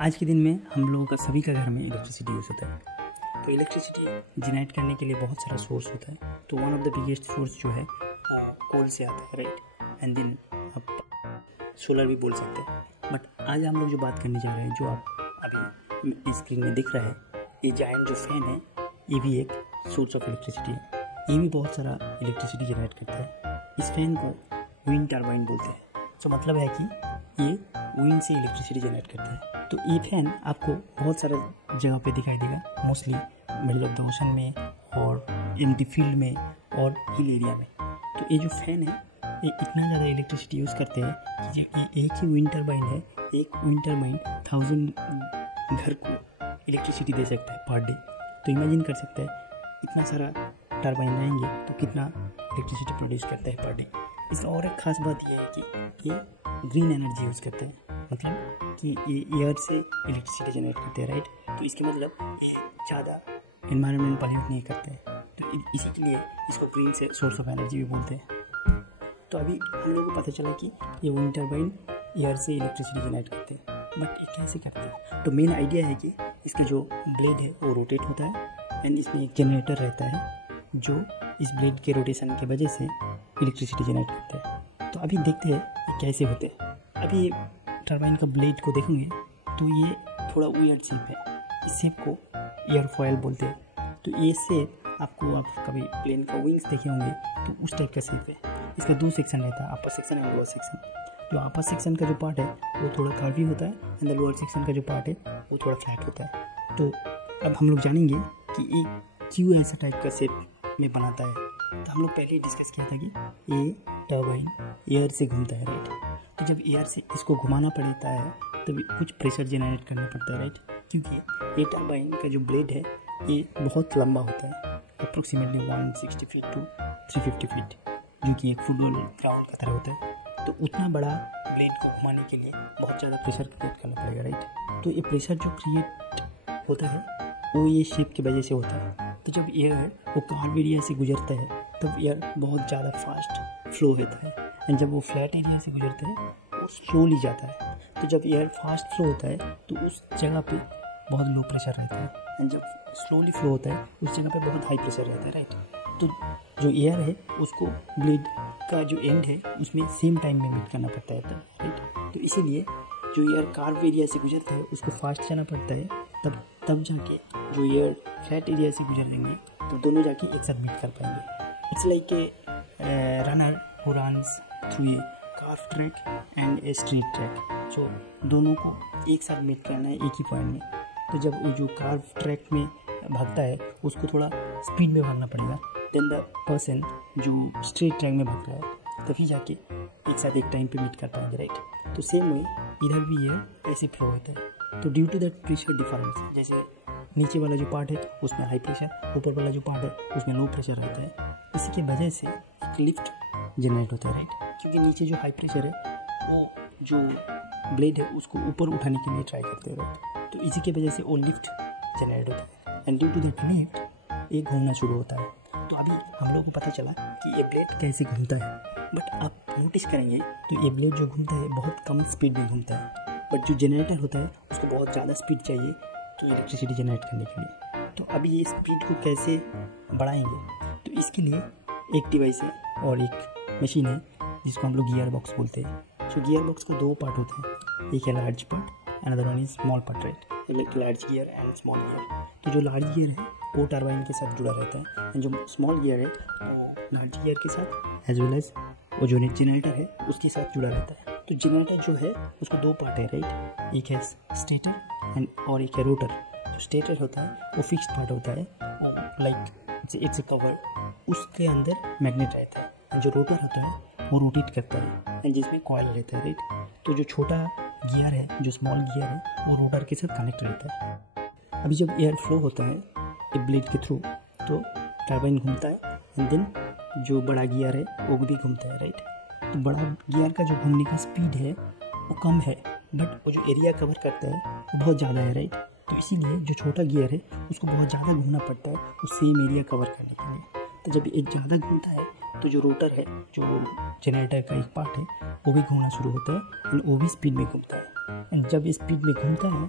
आज के दिन में हम लोगों का सभी का घर में इलेक्ट्रिसिटी यूज़ होता है। तो इलेक्ट्रिसिटी जनरेट करने के लिए बहुत सारा सोर्स होता है। तो one of the biggest source जो है कोल से आता है, राइट। एंड देन आप सोलर भी बोल सकते हैं। बट आज हम लोग जो बात करने जा रहे हैं, जो आप अभी स्क्रीन में दिख रहा है, ये जायंट जो फैन है, ये भी एक सोर्स ऑफ इलेक्ट्रिसिटी है। ये भी बहुत सारा इलेक्ट्रिसिटी जनरेट करता है। इस फैन को विंड टर्बाइन बोलते हैं। तो मतलब है कि ये विंड से इलेक्ट्रिसिटी जनरेट करता है। तो ये फैन आपको बहुत सारा जगह पे दिखाई देगा, mostly middle of the ocean में और एम्प्टी फील्ड में और हिल एरिया में। तो ये जो फैन है, ये इतना ज़्यादा इलेक्ट्रिसिटी यूज़ करते हैं कि ये एक ही विंड टर्बाइन है, एक विंड टर्बाइन 1000 घर को इलेक्ट्रिसिटी दे सकता है पर डे। तो इमेजिन कर सकते हैं इतना सारा टर्बाइन रहेंगे तो कितना इलेक्ट्रिसिटी प्रोड्यूस करता है पर डे। इसका और एक खास बात यह है कि ये ग्रीन एनर्जी यूज़ करते हैं, मतलब कि ये एयर से इलेक्ट्रिसिटी जनरेट करते हैं, राइट। तो इसके मतलब ये ज़्यादा एनवायरनमेंट पॉल्यूट नहीं करते हैं। तो इसी के लिए इसको ग्रीन से सोर्स ऑफ एनर्जी भी बोलते हैं। तो अभी हम लोगों को पता चला कि ये विंड टर्बाइन एयर से इलेक्ट्रिसिटी जनरेट करते हैं। बट ये कैसे करते हैं? तो मेन आइडिया है कि इसके जो ब्लेड है वो रोटेट होता है एंड इसमें एक जनरेटर रहता है जो इस ब्लेड के रोटेशन की वजह से इलेक्ट्रिसिटी जनरेट करता है। तो अभी देखते हैं ये कैसे होते हैं। अभी टर्बाइन का ब्लेड को देखेंगे तो ये थोड़ा वियर्ड शेप है। इस शेप को एयरफॉयल बोलते हैं। तो ये शेप आपको, आप कभी प्लेन का विंग्स देखे होंगे तो उस टाइप का शेप है। इसका दो सेक्शन रहता है, अपर सेक्शन और लोअर सेक्शन। जो अपर सेक्शन का जो पार्ट है वो थोड़ा कर्वी होता है एंड लोअर सेक्शन का जो पार्ट है वो थोड़ा फ्लैट होता है। तो अब हम लोग जानेंगे कि ये क्यों ऐसा टाइप का शेप में बनाता है। तो हम लोग पहले ही डिस्कस किया था कि ये टर्बाइन एयर से घूमता है, राइट। तो जब एयर से इसको घुमाना पड़ता है तब कुछ प्रेशर जनरेट करना पड़ता है, राइट। क्योंकि ये टर्बाइन का जो ब्लेड है ये बहुत लंबा होता है, अप्रोक्सीमेटली 160 फीट टू 350 फीट, जो कि एक फुटबॉल ग्राउंड की तरह होता है। तो उतना बड़ा ब्लेड को घुमाने के लिए बहुत ज़्यादा प्रेशर क्रिएट करना पड़ेगा, राइट। तो ये प्रेशर जो क्रिएट होता है वो ये शेप की वजह से होता है। तो जब एयर वो कर्व एरिया से गुजरता है तब एयर बहुत ज़्यादा फास्ट फ्लो होता है एंड जब वो फ्लैट एरिया से गुजरता है वो स्लोली जाता है। तो जब एयर फास्ट फ्लो होता है तो उस जगह पे बहुत लो प्रेशर रहता है एंड जब स्लोली फ्लो होता है उस जगह पे बहुत हाई प्रेशर रहता है, राइट। तो जो एयर है उसको ब्लेड का जो एंड है उसमें सेम टाइम में मीट करना पड़ता है, राइट। तो इसीलिए जो एयर कर्व एरिया से गुजरता है उसको फास्ट जाना पड़ता है, तब जाके जो एयर फ्लैट एरिया से गुजरेंगे तो दोनों जाके एक साथ मीट कर पाएंगे। It's like a runner who runs through a curve track and a straight track. जो दोनों को एक साथ मीट करना है एक ही पॉइंट में। तो जब जो कर्व ट्रैक में भागता है उसको थोड़ा स्पीड में भागना पड़ेगा, देन द पर्सन जो स्ट्रेट ट्रैक में भाग रहा है तभी जाके एक साथ एक टाइम पे मीट कर पाएंगे, राइट। तो सेम वे इधर भी एयर ऐसे फ्लो होता है। तो due to that pressure difference, जैसे नीचे वाला जो पार्ट है उसमें हाई प्रेशर, ऊपर वाला जो पार्ट है उसमें लो प्रेशर रहता है। इसी की वजह से एक लिफ्ट जनरेट होता है, राइट। क्योंकि नीचे जो हाई प्रेशर है वो जो ब्लेड है उसको ऊपर उठाने के लिए ट्राई करते हैं, राइट। तो इसी की वजह से वो लिफ्ट जनरेट होता है and due to that lift ये घूमना शुरू होता है। तो अभी हम लोग को पता चला कि ये ब्लेड कैसे घूमता है। बट आप नोटिस करेंगे तो ये ब्लेड जो घूमता है बहुत कम स्पीड में घूमता है। बट जो जनरेटर होता है उसको बहुत ज़्यादा स्पीड चाहिए तो इलेक्ट्रिसिटी जनरेट करने के लिए। तो अभी ये स्पीड को कैसे बढ़ाएंगे? तो इसके लिए एक डिवाइस है और एक मशीन है जिसको हम लोग गियर बॉक्स बोलते हैं। तो गियर बॉक्स का दो पार्ट होते हैं, एक है large part, another one is small part, right. Like large gear and small gear. तो जो लार्ज गियर है वो टर्बाइन के साथ जुड़ा रहता है एंड जो स्मॉल गियर है वो लार्ज गियर के साथ एज वेल एज वो जो जनरेटर है उसके साथ जुड़ा रहता है। तो जनरेटर जो है उसको दो पार्ट है, राइट। एक है स्टेटर एंड और एक है रोटर। जो स्टेटर होता है वो फिक्स्ड पार्ट होता है, लाइक इट्स ए कवर, उसके अंदर मैग्नेट रहता है। एंड जो रोटर होता है वो रोटेट करता है एंड जिसमें कॉइल रहता है, राइट। तो जो छोटा गियर है, जो स्मॉल गियर है, वो रोटर के साथ कनेक्ट रहता है। अभी जब एयर फ्लो होता है एक ब्लेड के थ्रू तो टर्बाइन घूमता है एंड देन जो बड़ा गियर है वो भी घूमता है, राइट। तो बड़ा गियर का जो घूमने का स्पीड है वो कम है बट वो जो एरिया कवर करता है वो बहुत ज़्यादा है, राइट। तो इसीलिए जो छोटा गियर है उसको बहुत ज़्यादा घूमना पड़ता है उस सेम एरिया कवर करने के लिए। तो जब एक ज़्यादा घूमता है तो जो रोटर है, जो जनरेटर का एक पार्ट है, वो भी घूमना शुरू होता है एंड वो भी स्पीड में घूमता है। एंड जब ये स्पीड में घूमता है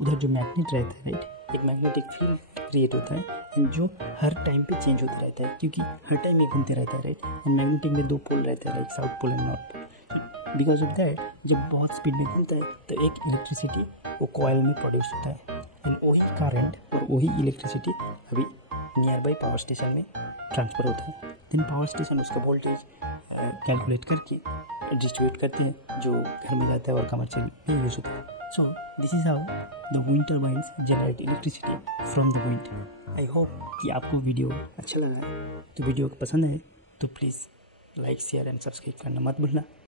उधर जो मैग्नेट रहता है राइट, एक मैग्नेटिक फील्ड क्रिएट होता है जो हर टाइम पे चेंज होता रहता है, क्योंकि हर टाइम ये घूमते रहता है राइट। और मैग्नेटिक में 2 पोल रहता है, like south pole and north pole. Because of that जब बहुत स्पीड में घूमता है तो एक इलेक्ट्रिसिटी वो कॉइल में प्रोड्यूस होता है, एंड वही करंट और वही इलेक्ट्रिसिटी अभी नियर बाई पावर स्टेशन में ट्रांसफ़र होता है। देन पावर स्टेशन उसका वोल्टेज कैलकुलेट करके डिस्ट्रीब्यूट करते हैं, जो घर में जाता है और कमर्शियल में यूज़ होता है। So this is how the wind turbines generate electricity from the wind. I hope कि आपको वीडियो अच्छा लगा है, तो वीडियो को पसंद है तो please like share and subscribe करना मत भूलना।